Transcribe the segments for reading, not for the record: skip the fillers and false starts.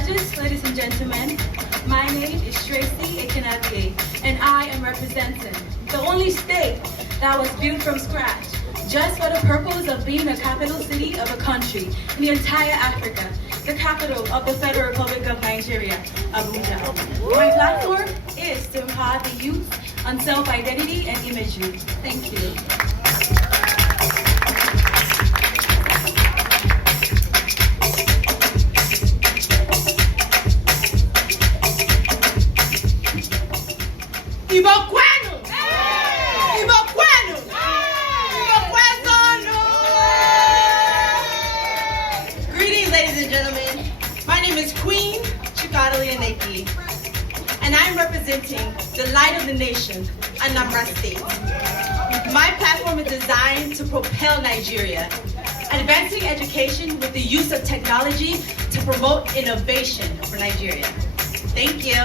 judges, ladies and gentlemen, my name is Tracy Ekenavier, and I am representing the only state that was built from scratch, just for the purpose of being the capital city of a country in the entire Africa, the capital of the Federal Republic of Nigeria, Abuja. My platform is to empower the youth on self-identity and imagery. Thank you. Greetings, ladies and gentlemen. My name is Queen Chikadalianeki, and I'm representing the light of the nation, Anambra State. My platform is designed to propel Nigeria, advancing education with the use of technology to promote innovation for Nigeria. Thank you.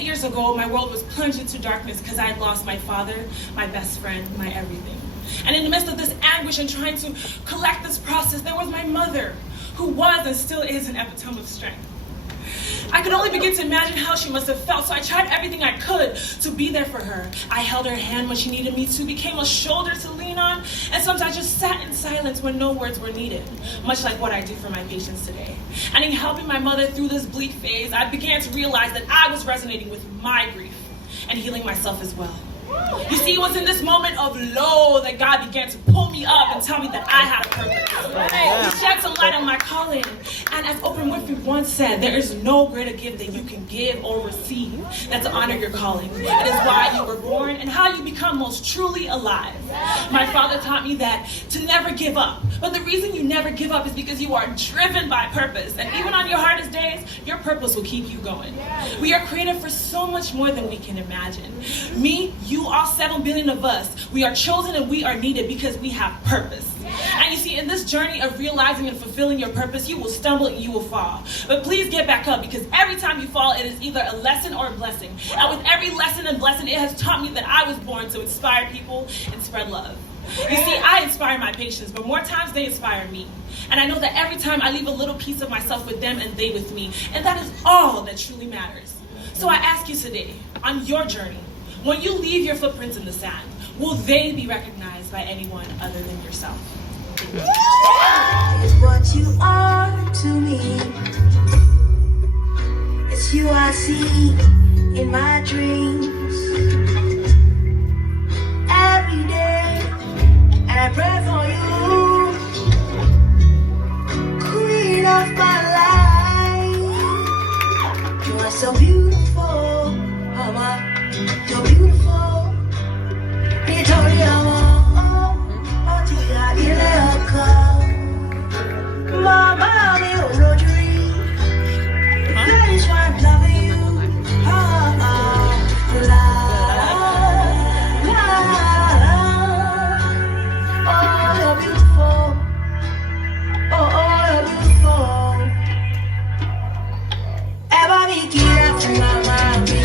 8 years ago, my world was plunged into darkness because I had lost my father, my best friend, my everything. And in the midst of this anguish and trying to collect this process, there was my mother, who was and still is an epitome of strength. I could only begin to imagine how she must have felt, so I tried everything I could to be there for her. I held her hand when she needed me to, became a shoulder to lean on, and sometimes I just sat in silence when no words were needed, much like what I do for my patients today. And in helping my mother through this bleak phase, I began to realize that I was resonating with my grief and healing myself as well. You see, it was in this moment of low that God began to pull me up and tell me that I had a purpose. He shed some light on my calling. And as Oprah Winfrey once said, there is no greater gift that you can give or receive than to honor your calling. It is why you were born and how you become most truly alive. My father taught me that to never give up. But the reason you never give up is because you are driven by purpose. And even on your hardest days, your purpose will keep you going. We are created for so much more than we can imagine. Me, you, all 7 billion of us, we are chosen and we are needed because we have purpose. And you see, in this journey of realizing and fulfilling your purpose, you will stumble and you will fall. But please get back up, because every time you fall, it is either a lesson or a blessing. And with every lesson and blessing, it has taught me that I was born to inspire people and spread love. You see, I inspire my patients, but more times they inspire me. And I know that every time I leave a little piece of myself with them and they with me. And that is all that truly matters. So I ask you today, on your journey, when you leave your footprints in the sand, will they be recognized by anyone other than yourself? It's what you are to me. It's you I see in my dreams every day, and I pray for you, queen of my life. You are so beautiful, mama. You're beautiful. Mama, me oh no dream. That is why I'm loving you. La la. Oh, you're beautiful. Oh, you're beautiful. Ever be killed from my mommy.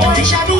Oh, shabby,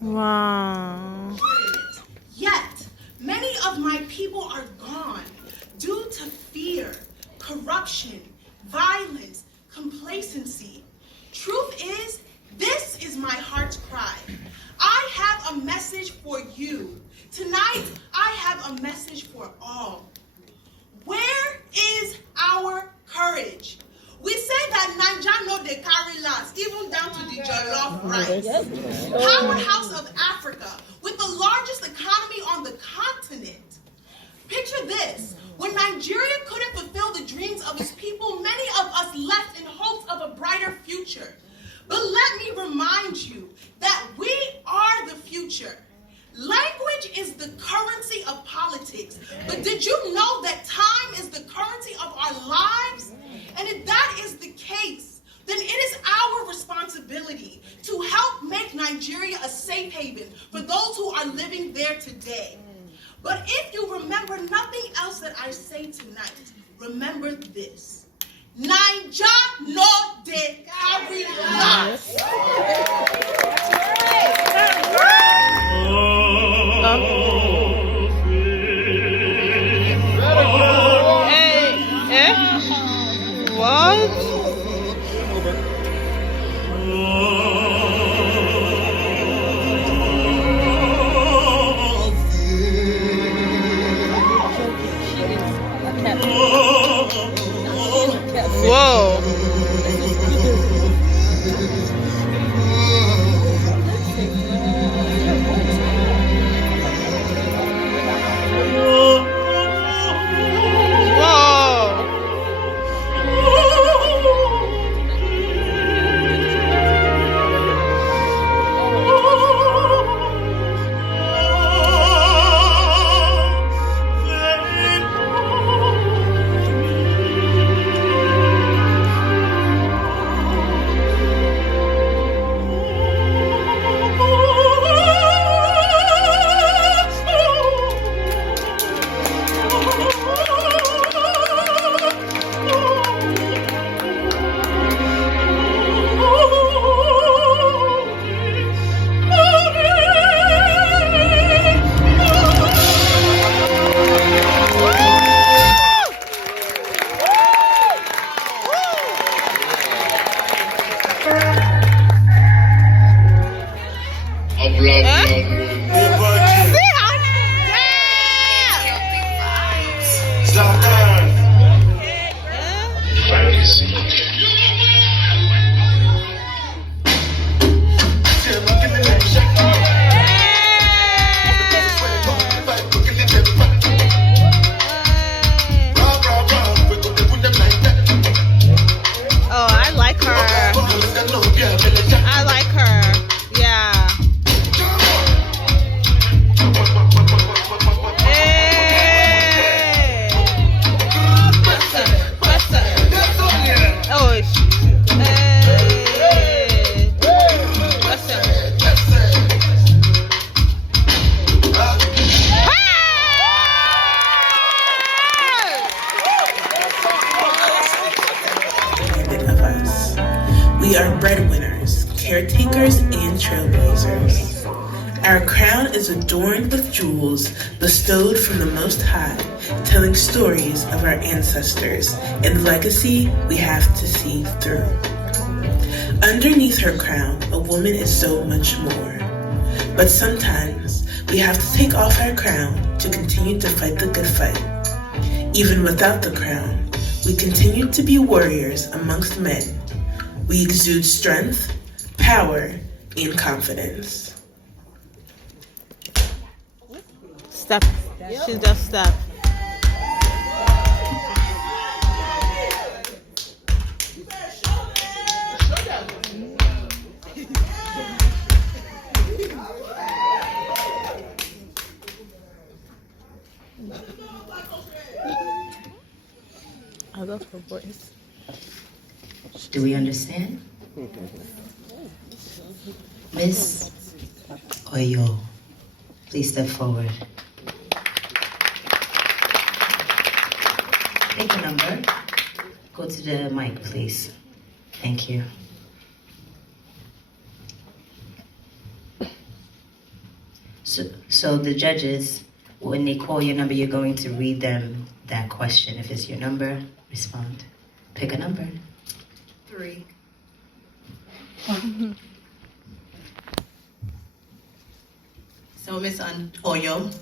Wow. Yet, many of my people are gone due to fear, corruption, violence, complacency. Truth is, this is my heart's cry. I have a message for you. Tonight, I have a message for all. Where is our courage? We say that Naija no dey carry last, even down to the jollof rice. Powerhouse of Africa, with the largest economy on the continent. Picture this, when Nigeria couldn't fulfill the dreams of its people, many of us left in hopes of a brighter future. But let me remind you that we are the future. Language is the currency of politics, but did you know that time is the currency of our lives? And if that is the case, then it is our responsibility to help make Nigeria a safe haven for those who are living there today. But if you remember nothing else that I say tonight, remember this. Naija no dey carry last. What? Whoa. We are breadwinners, caretakers, and trailblazers. Our crown is adorned with jewels bestowed from the Most High, telling stories of our ancestors and the legacy we have to see through. Underneath her crown, a woman is so much more. But sometimes we have to take off our crown to continue to fight the good fight. Even without the crown, we continue to be warriors amongst men. We exude strength, power, and confidence. Step. She just step. I love her voice. Do we understand? Miss Oyo, please step forward. Take a number. Go to the mic, please. Thank you. So the judges, when they call your number, you're going to read them that question. If it's your number, respond. Pick a number. 3. So, Miss Oyo,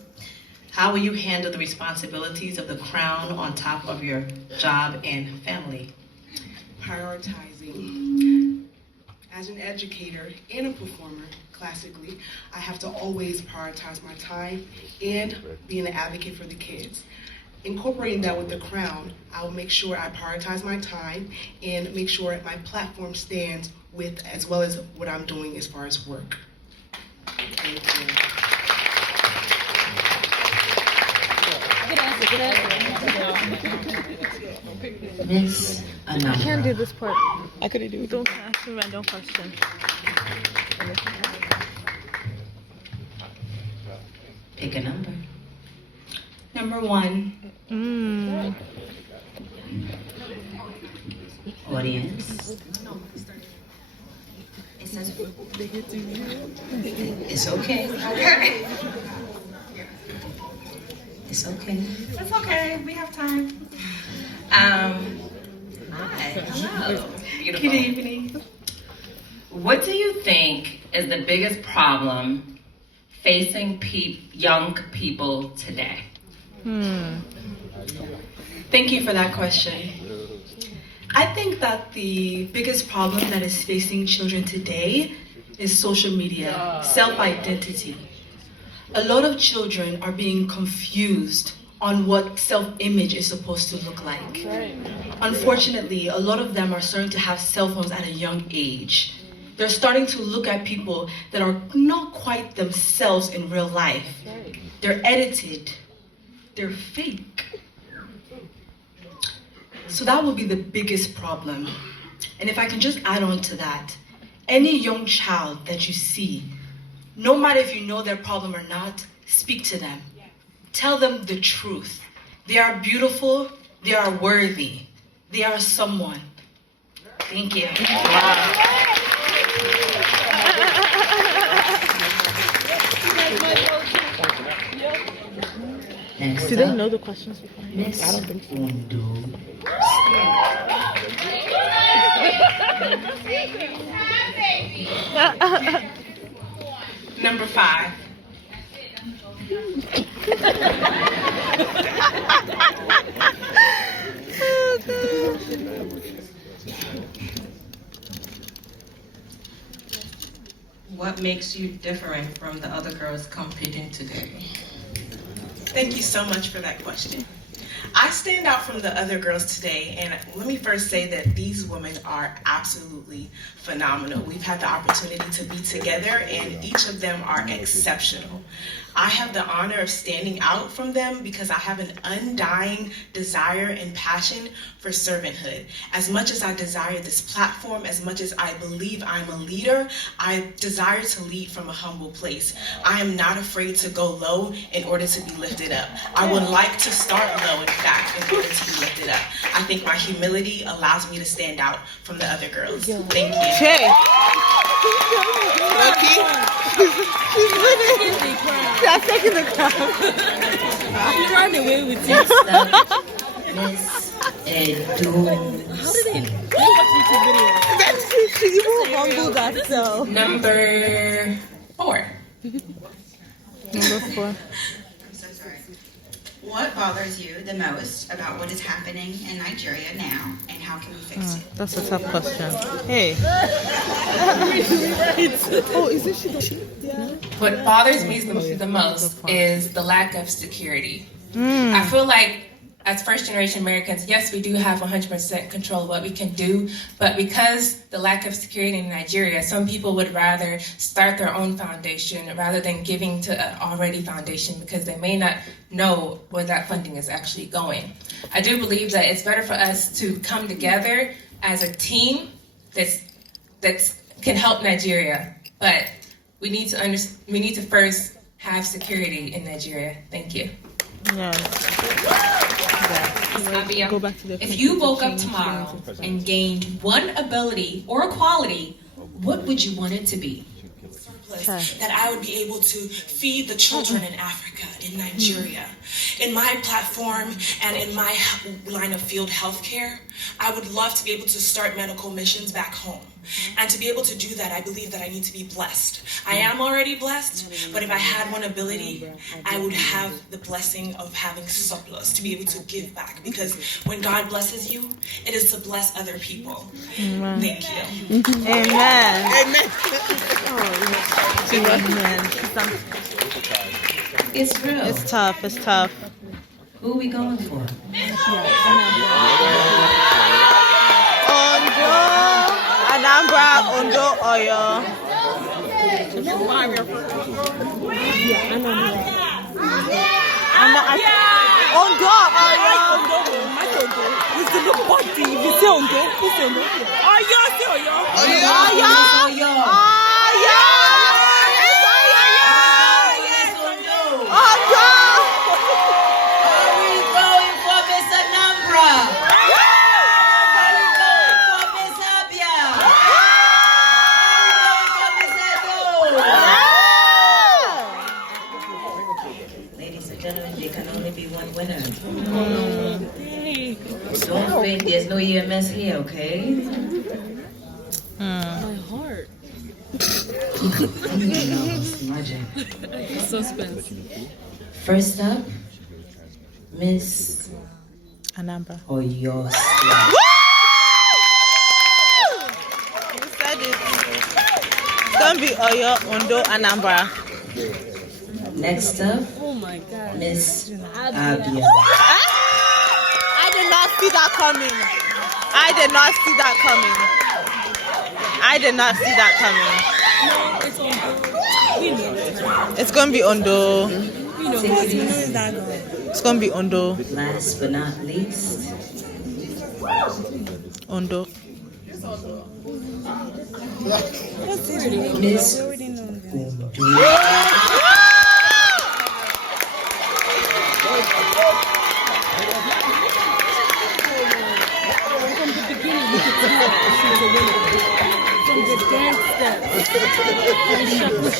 how will you handle the responsibilities of the crown on top of your job and family? Prioritizing. As an educator and a performer, classically, I have to always prioritize my time and being an advocate for the kids. Incorporating that with the crown, I will make sure I prioritize my time and make sure my platform stands with as well as what I'm doing as far as work. Thank you. Miss Ananda. I can't do this part. I couldn't do it. Don't ask me random question. Pick a number. Number 1. Audience. It's okay. It's okay. It's okay. We have time. Hi. Hello. Beautiful. Good evening. What do you think is the biggest problem facing young people today? Thank you for that question. I think that the biggest problem that is facing children today is social media, self-identity. A lot of children are being confused on what self-image is supposed to look like. Unfortunately, a lot of them are starting to have cell phones at a young age. They're starting to look at people that are not quite themselves in real life. They're edited. They're fake. So that will be the biggest problem. And if I can just add on to that, any young child that you see, no matter if you know their problem or not, speak to them. Tell them the truth. They are beautiful, they are worthy, they are someone. Thank you. Next Do they up, know the questions before? Miss I don't think so. Number 5. What makes you different from the other girls competing today? Thank you so much for that question. I stand out from the other girls today, and let me first say that these women are absolutely phenomenal. We've had the opportunity to be together, and each of them are exceptional. I have the honor of standing out from them because I have an undying desire and passion for servanthood. As much as I desire this platform, as much as I believe I'm a leader, I desire to lead from a humble place. I am not afraid to go low in order to be lifted up. I would like to start low, in fact, in order to be lifted up. I think my humility allows me to stand out from the other girls. Thank you. Hey. She's winning. She's taking the crown. She ran away with it. Miss Edu. How did they She even humbled herself. Number 4. Number 4. What bothers you the most about what is happening in Nigeria now, and how can we fix it? That's a tough question. Hey. Oh, isn't she? Yeah. What bothers me the most is the lack of security. I feel like as first-generation Americans, yes, we do have 100% control of what we can do, but because the lack of security in Nigeria, some people would rather start their own foundation rather than giving to an already foundation because they may not know where that funding is actually going. I do believe that it's better for us to come together as a team that can help Nigeria, but we need to first have security in Nigeria. Thank you. Go back to if you woke up tomorrow and gained one ability or a quality, what would you want it to be? That I would be able to feed the children in Africa, in Nigeria. In my platform and in my line of field healthcare, I would love to be able to start medical missions back home. And to be able to do that, I believe that I need to be blessed. I am already blessed, but if I had one ability, I would have the blessing of having surplus, to be able to give back. Because when God blesses you, it is to bless other people. Amen. Thank you. Amen. Amen. Amen. It's real. It's tough. It's tough. Who are we going for? Anambra, Ondo, Oyo. Ondo, Oyo. It's the nobody. You say Ondo. Who say Ondo? Oyo, say Oyo. Oyo. Don't think there's no EMS here, okay? My heart. Suspense. First up, Miss Anambra. Oyo. Oyo, Ondo, Anambra. Next up, Oh my God. Miss Abia. I did not see that coming. I did not see that coming. I did not see that coming. It's gonna be Ondo. It's gonna be Ondo. Last but not least, Ondo. Miss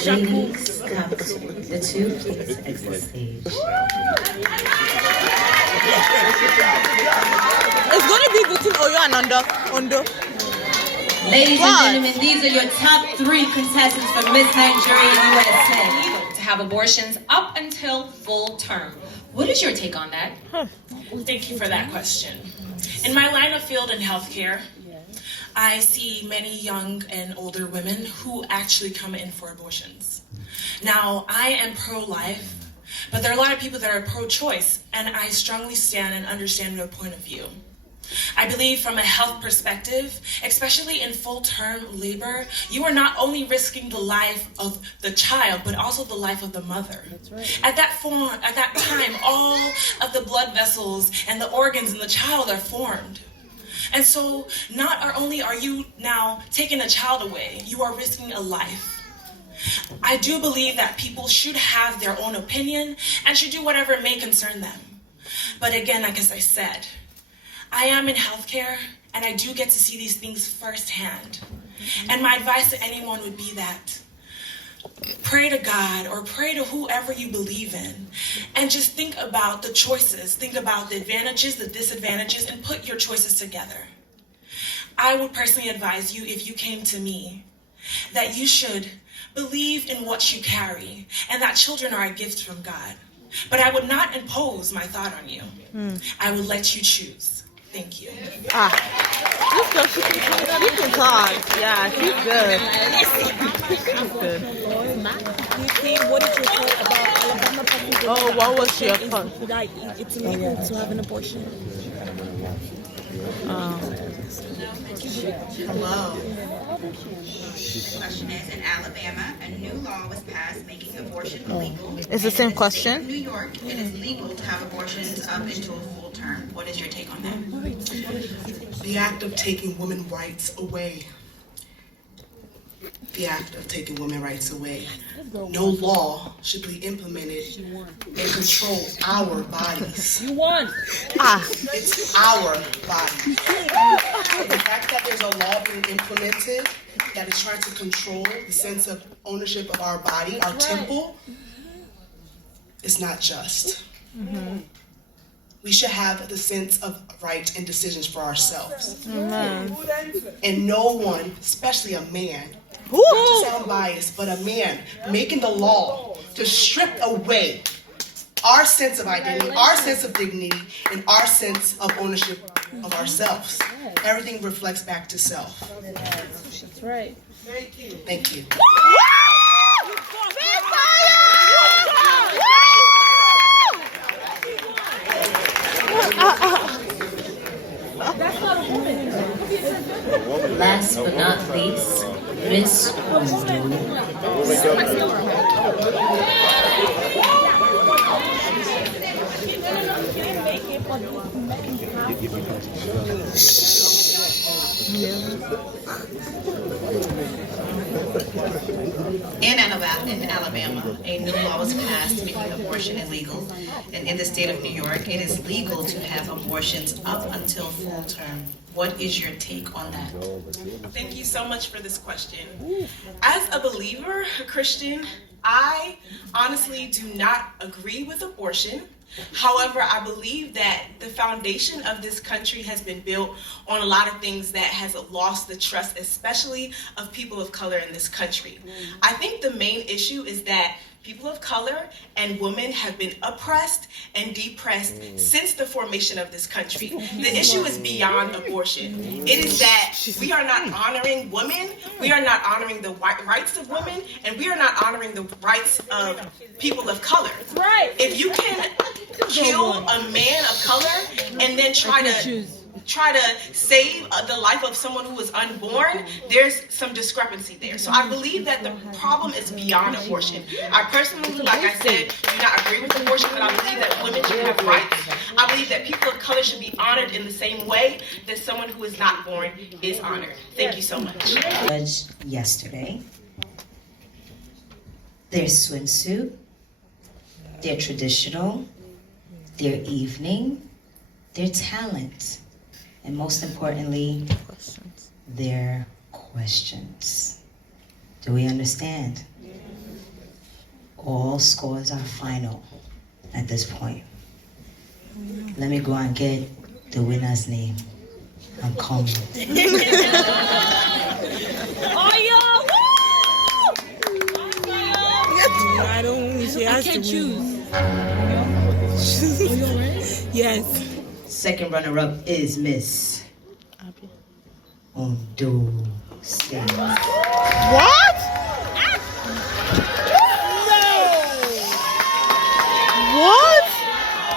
Ladies, the two please exit the stage. It's gonna be between Oyo and Ondo. Ladies and gentlemen, these are your top 3 contestants for Miss Nigeria USA. To have abortions up until full term. What is your take on that? Thank you for that question. In my line of field in healthcare, I see many young and older women who actually come in for abortions. Now, I am pro-life, but there are a lot of people that are pro-choice, and I strongly stand and understand their point of view. I believe from a health perspective, especially in full-term labor, you are not only risking the life of the child, but also the life of the mother. That's right. At that time, all of the blood vessels and the organs in the child are formed. And so not only are you now taking a child away, you are risking a life. I do believe that people should have their own opinion and should do whatever may concern them. But again, like as I said, I am in healthcare and I do get to see these things firsthand. And my advice to anyone would be that pray to God or pray to whoever you believe in and just think about the choices, think about the advantages, the disadvantages, and put your choices together. I would personally advise you, if you came to me, that you should believe in what you carry and that children are a gift from God. But I would not impose my thought on you. I would let you choose. Thank you. This girl, she can talk. Yeah, she's good. She's good. What did you think about Alabama passing? Oh, what was your point? Like, it's illegal to have an abortion. Hello. The question is, in Alabama, a new law was passed making abortion illegal. It's the same question? In New York, it is legal to have abortions up until full term. What is your take on that? The act of taking women's rights away. The act of taking women's rights away. No law should be implemented and control our bodies. You won. It's our bodies. The fact that there's a law being implemented that is trying to control the sense of ownership of our body, our temple, is not just. We should have the sense of right and decisions for ourselves. And no one, especially a man, not to sound biased, but a man making the law to strip away our sense of identity, our sense of dignity, and our sense of ownership of ourselves. Everything reflects back to self. That's right. Thank you. Thank you. Last but not least, Miss In Alabama, a new law was passed making abortion illegal. And in the state of New York, it is legal to have abortions up until full term. What is your take on that? Thank you so much for this question. As a believer, a Christian, I honestly do not agree with abortion. However, I believe that the foundation of this country has been built on a lot of things that has lost the trust, especially of people of color in this country. I think the main issue is that people of color and women have been oppressed and depressed since the formation of this country. The issue is beyond abortion. It is that we are not honoring women, we are not honoring the rights of women, and we are not honoring the rights of people of color. Right. If you can kill a man of color and then try to save the life of someone who was unborn, there's some discrepancy there. So I believe that the problem is beyond abortion. I personally, like I said, do not agree with abortion, but I believe that women should have rights. I believe that people of color should be honored in the same way that someone who is not born is honored. Thank you so much. Yesterday, their swimsuit, their traditional, their evening, their talent, and most importantly, their questions. Do we understand? All scores are final at this point. Let me go and get the winner's name. I'm coming. I don't. She has to choose. Yes. Second runner-up is Miss Ondo State. What? No. What?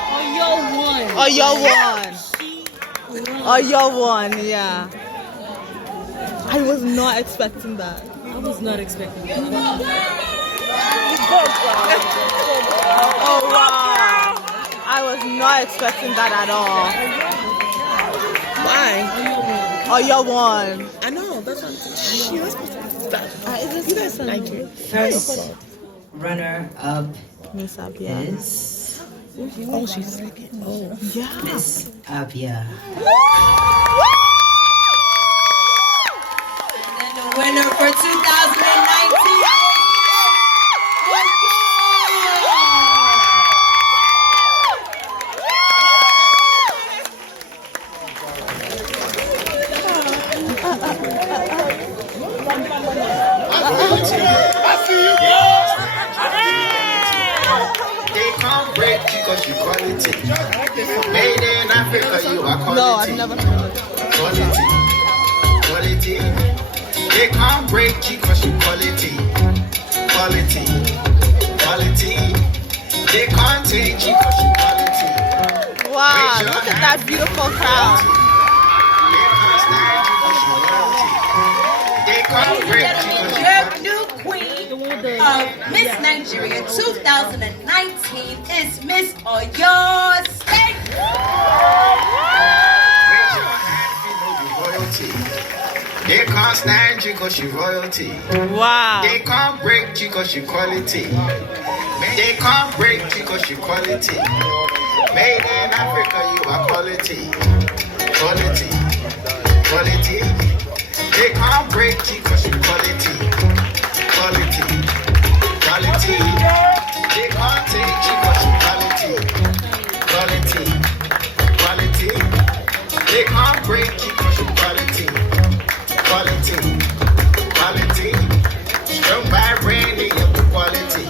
Oh, you won. Oh, you won. Oh, you won. Yeah. I was not expecting that. I was not expecting that. Oh wow! I was not expecting that at all. Why? Oh, you won. I know, that's what I'm saying. You're not supposed to you guys are Nigerian. First runner-up Miss Abia is... Oh, she's second. Oh. Yeah. Miss Abia. And the winner for 2019 They can't break you because you quality. Made in Africa, you are quality. No, I've never heard of it. Quality. They can't break you because you quality. They can't take you because you quality. Wow, look at that beautiful crowd. They can't break you because you Your new queen of Miss Nigeria 2019 is Miss Oyo State. They can't stand you cause you royalty. Wow. They can't break you cause you quality. They can't break you cause you quality. Made in Africa, you are quality. They can't break you cause you quality. They can't take you cause you quality. They can't break you cause you quality. Strong by branding of the quality.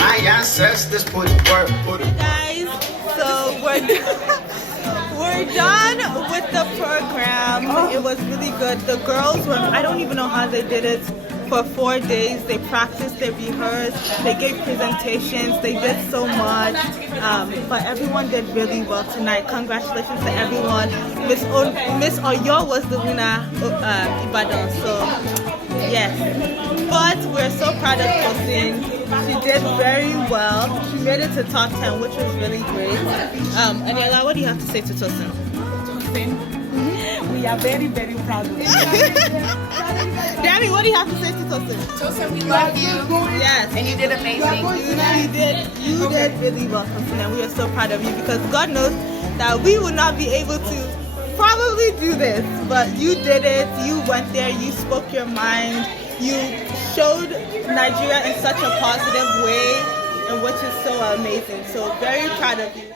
My ancestors put work. Guys, so we're done with the program. It was really good. The girls were, I don't even know how they did it. For 4 days, they practiced, they rehearsed, they gave presentations, they did so much, but everyone did really well tonight. Congratulations to everyone. Miss Oyo was the winner, Ibadan, so yes. But we're so proud of Tosin. She did very well. She made it to top 10, which was really great. Aniela, what do you have to say to Tosin? We are very, very proud of you. Danny, what do you have to say to Tosin? Tosin, we love you. Yes. And you did amazing. You did really well, Tosin, and we are so proud of you because God knows that we would not be able to probably do this, but you did it. You went there, you spoke your mind, you showed Nigeria in such a positive way, and which is so amazing. So very proud of you.